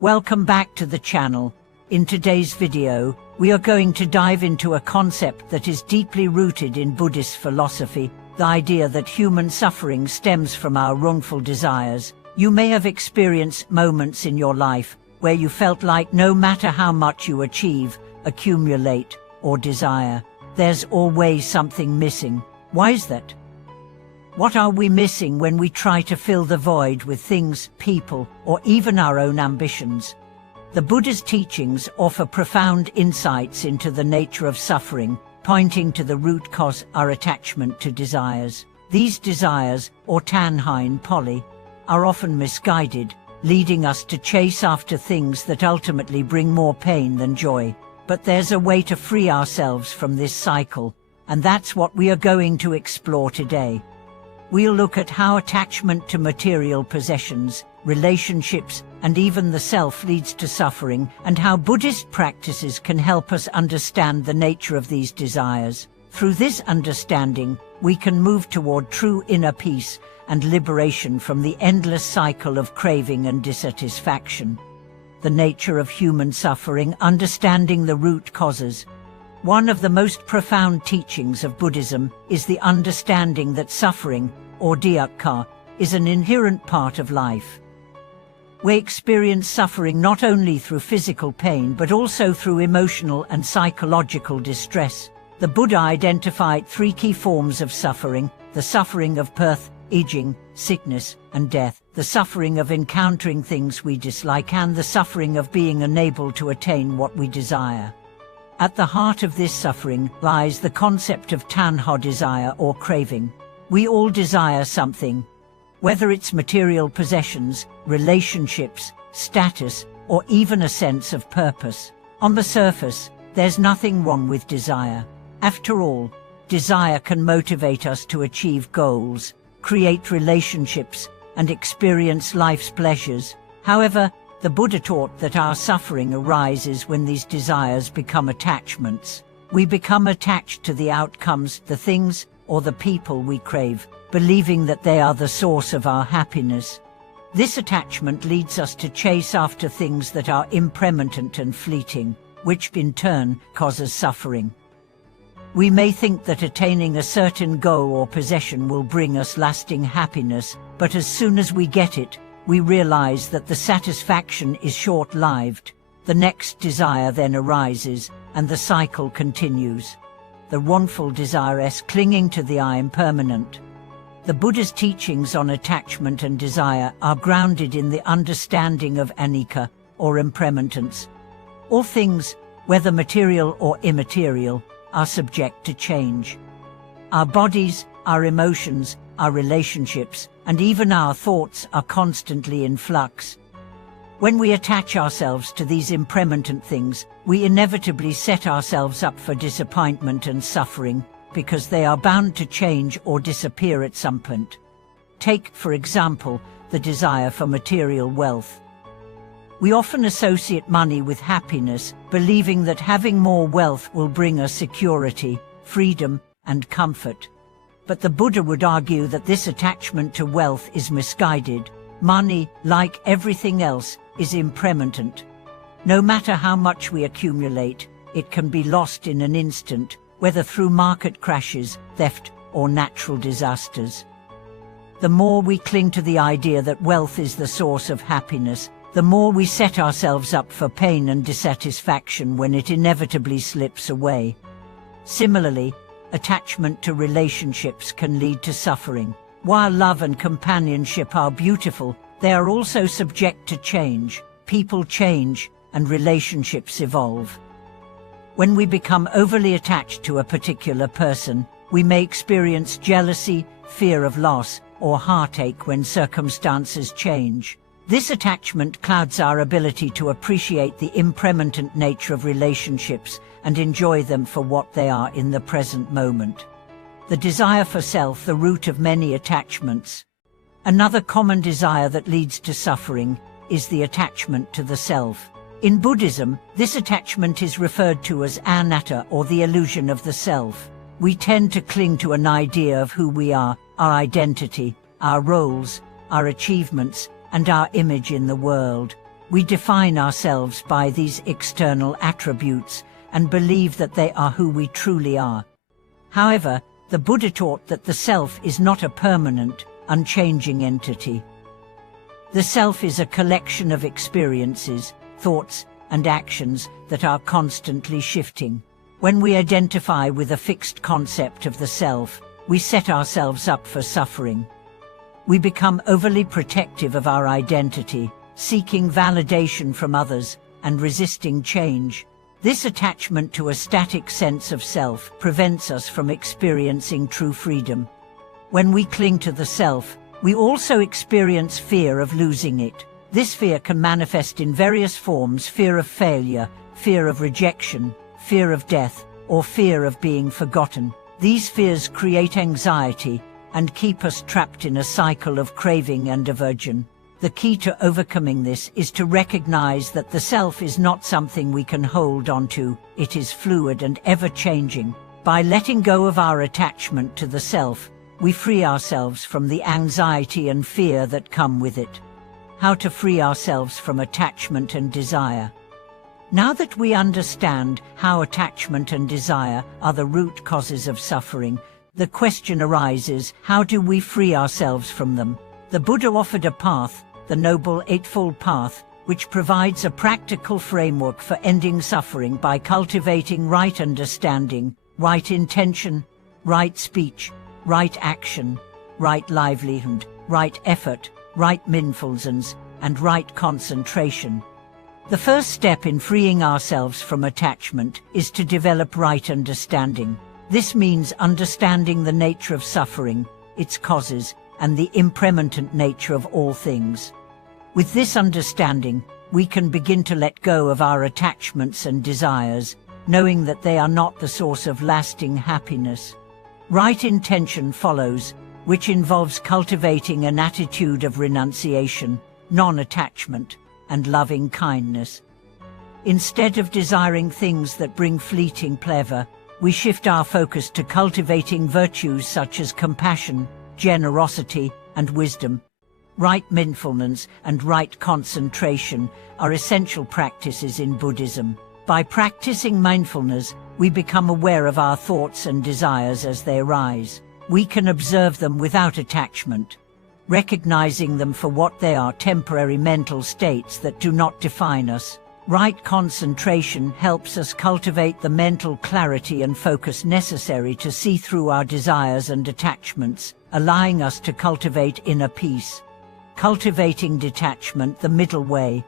Welcome back to the channel. In today's video, we are going to dive into a concept that is deeply rooted in Buddhist philosophy, the idea that human suffering stems from our wrongful desires. You may have experienced moments in your life where you felt like no matter how much you achieve, accumulate, or desire, there's always something missing. Why is that? What are we missing when we try to fill the void with things, people, or even our own ambitions? The Buddha's teachings offer profound insights into the nature of suffering, pointing to the root cause, our attachment to desires. These desires, or tanha in Pali, are often misguided, leading us to chase after things that ultimately bring more pain than joy. But there's a way to free ourselves from this cycle, and that's what we are going to explore today. We'll look at how attachment to material possessions, relationships, and even the self leads to suffering, and how Buddhist practices can help us understand the nature of these desires. Through this understanding, we can move toward true inner peace and liberation from the endless cycle of craving and dissatisfaction. The nature of human suffering, understanding the root causes. One of the most profound teachings of Buddhism is the understanding that suffering, or dukkha, is an inherent part of life. We experience suffering not only through physical pain but also through emotional and psychological distress. The Buddha identified three key forms of suffering: the suffering of birth, aging, sickness, and death, the suffering of encountering things we dislike, and the suffering of being unable to attain what we desire. At the heart of this suffering lies the concept of tanha, desire or craving. We all desire something, whether it's material possessions, relationships, status, or even a sense of purpose. On the surface, there's nothing wrong with desire. After all, desire can motivate us to achieve goals, create relationships, and experience life's pleasures. However, the Buddha taught that our suffering arises when these desires become attachments. We become attached to the outcomes, the things, or the people we crave, believing that they are the source of our happiness. This attachment leads us to chase after things that are impermanent and fleeting, which in turn causes suffering. We may think that attaining a certain goal or possession will bring us lasting happiness, but as soon as we get it, we realize that the satisfaction is short-lived. The next desire then arises, and the cycle continues. The wrongful desire is clinging to the I am permanent. The Buddha's teachings on attachment and desire are grounded in the understanding of anicca, or impermanence. All things, whether material or immaterial, are subject to change. Our bodies, our emotions, our relationships, and even our thoughts are constantly in flux. When we attach ourselves to these impermanent things, we inevitably set ourselves up for disappointment and suffering, because they are bound to change or disappear at some point. Take, for example, the desire for material wealth. We often associate money with happiness, believing that having more wealth will bring us security, freedom, and comfort. But the Buddha would argue that this attachment to wealth is misguided. Money, like everything else, is impermanent. No matter how much we accumulate, it can be lost in an instant, whether through market crashes, theft, or natural disasters. The more we cling to the idea that wealth is the source of happiness, the more we set ourselves up for pain and dissatisfaction when it inevitably slips away. Similarly, attachment to relationships can lead to suffering. While love and companionship are beautiful, they are also subject to change. People change, and relationships evolve. When we become overly attached to a particular person, we may experience jealousy, fear of loss, or heartache when circumstances change. This attachment clouds our ability to appreciate the impermanent nature of relationships and enjoy them for what they are in the present moment. The desire for self, the root of many attachments. Another common desire that leads to suffering is the attachment to the self. In Buddhism, this attachment is referred to as anatta, or the illusion of the self. We tend to cling to an idea of who we are, our identity, our roles, our achievements, and our image in the world. We define ourselves by these external attributes and believe that they are who we truly are. However, the Buddha taught that the self is not a permanent, unchanging entity. The self is a collection of experiences, thoughts, and actions that are constantly shifting. When we identify with a fixed concept of the self, we set ourselves up for suffering. We become overly protective of our identity, seeking validation from others and resisting change. This attachment to a static sense of self prevents us from experiencing true freedom. When we cling to the self, we also experience fear of losing it. This fear can manifest in various forms: fear of failure, fear of rejection, fear of death, or fear of being forgotten. These fears create anxiety and keep us trapped in a cycle of craving and aversion. The key to overcoming this is to recognize that the self is not something we can hold onto. It is fluid and ever-changing. By letting go of our attachment to the self, we free ourselves from the anxiety and fear that come with it. How to free ourselves from attachment and desire. Now that we understand how attachment and desire are the root causes of suffering, the question arises, how do we free ourselves from them? The Buddha offered a path, the Noble Eightfold Path, which provides a practical framework for ending suffering by cultivating right understanding, right intention, right speech, right action, right livelihood, right effort, right mindfulness, and right concentration. The first step in freeing ourselves from attachment is to develop right understanding. This means understanding the nature of suffering, its causes, and the impermanent nature of all things. With this understanding, we can begin to let go of our attachments and desires, knowing that they are not the source of lasting happiness. Right intention follows, which involves cultivating an attitude of renunciation, non-attachment, and loving kindness. Instead of desiring things that bring fleeting pleasure, we shift our focus to cultivating virtues such as compassion, generosity, and wisdom. Right mindfulness and right concentration are essential practices in Buddhism. By practicing mindfulness, we become aware of our thoughts and desires as they arise. We can observe them without attachment, recognizing them for what they are: temporary mental states that do not define us. Right concentration helps us cultivate the mental clarity and focus necessary to see through our desires and attachments, allowing us to cultivate inner peace. Cultivating detachment, the middle way.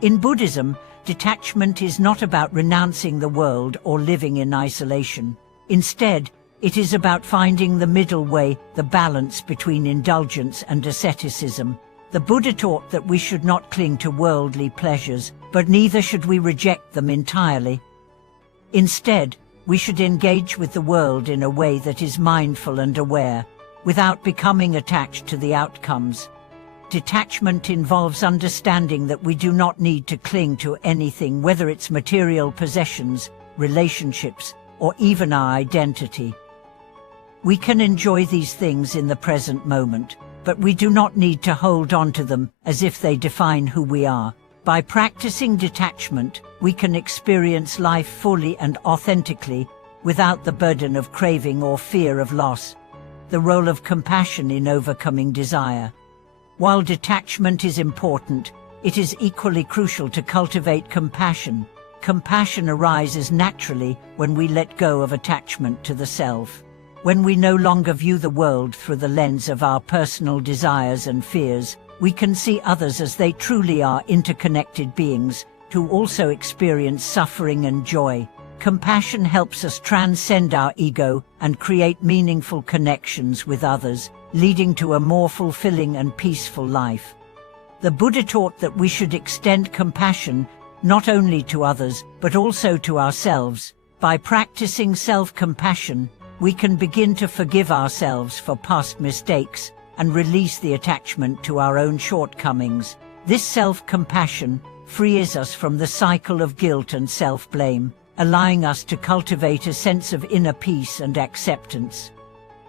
In Buddhism, detachment is not about renouncing the world or living in isolation. Instead, it is about finding the middle way, the balance between indulgence and asceticism. The Buddha taught that we should not cling to worldly pleasures, but neither should we reject them entirely. Instead, we should engage with the world in a way that is mindful and aware, without becoming attached to the outcomes. Detachment involves understanding that we do not need to cling to anything, whether it's material possessions, relationships, or even our identity. We can enjoy these things in the present moment, but we do not need to hold on to them as if they define who we are. By practicing detachment, we can experience life fully and authentically, without the burden of craving or fear of loss. The role of compassion in overcoming desire. While detachment is important, it is equally crucial to cultivate compassion. Compassion arises naturally when we let go of attachment to the self. When we no longer view the world through the lens of our personal desires and fears, we can see others as they truly are: interconnected beings who also experience suffering and joy. Compassion helps us transcend our ego and create meaningful connections with others, leading to a more fulfilling and peaceful life. The Buddha taught that we should extend compassion not only to others, but also to ourselves. By practicing self-compassion, we can begin to forgive ourselves for past mistakes and release the attachment to our own shortcomings. This self-compassion frees us from the cycle of guilt and self-blame, allowing us to cultivate a sense of inner peace and acceptance.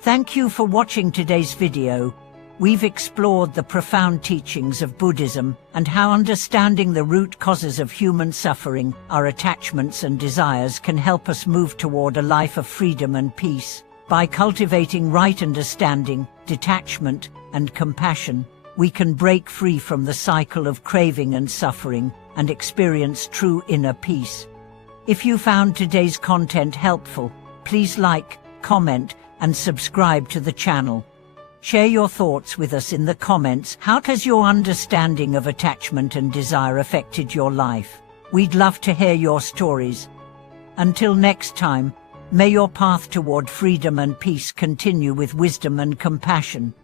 Thank you for watching today's video. we've explored the profound teachings of Buddhism and how understanding the root causes of human suffering, our attachments and desires, can help us move toward a life of freedom and peace. By cultivating right understanding, detachment, and compassion, we can break free from the cycle of craving and suffering and experience true inner peace. If you found today's content helpful, please like, comment, and subscribe to the channel. Share your thoughts with us in the comments. How has your understanding of attachment and desire affected your life? We'd love to hear your stories. Until next time, may your path toward freedom and peace continue with wisdom and compassion.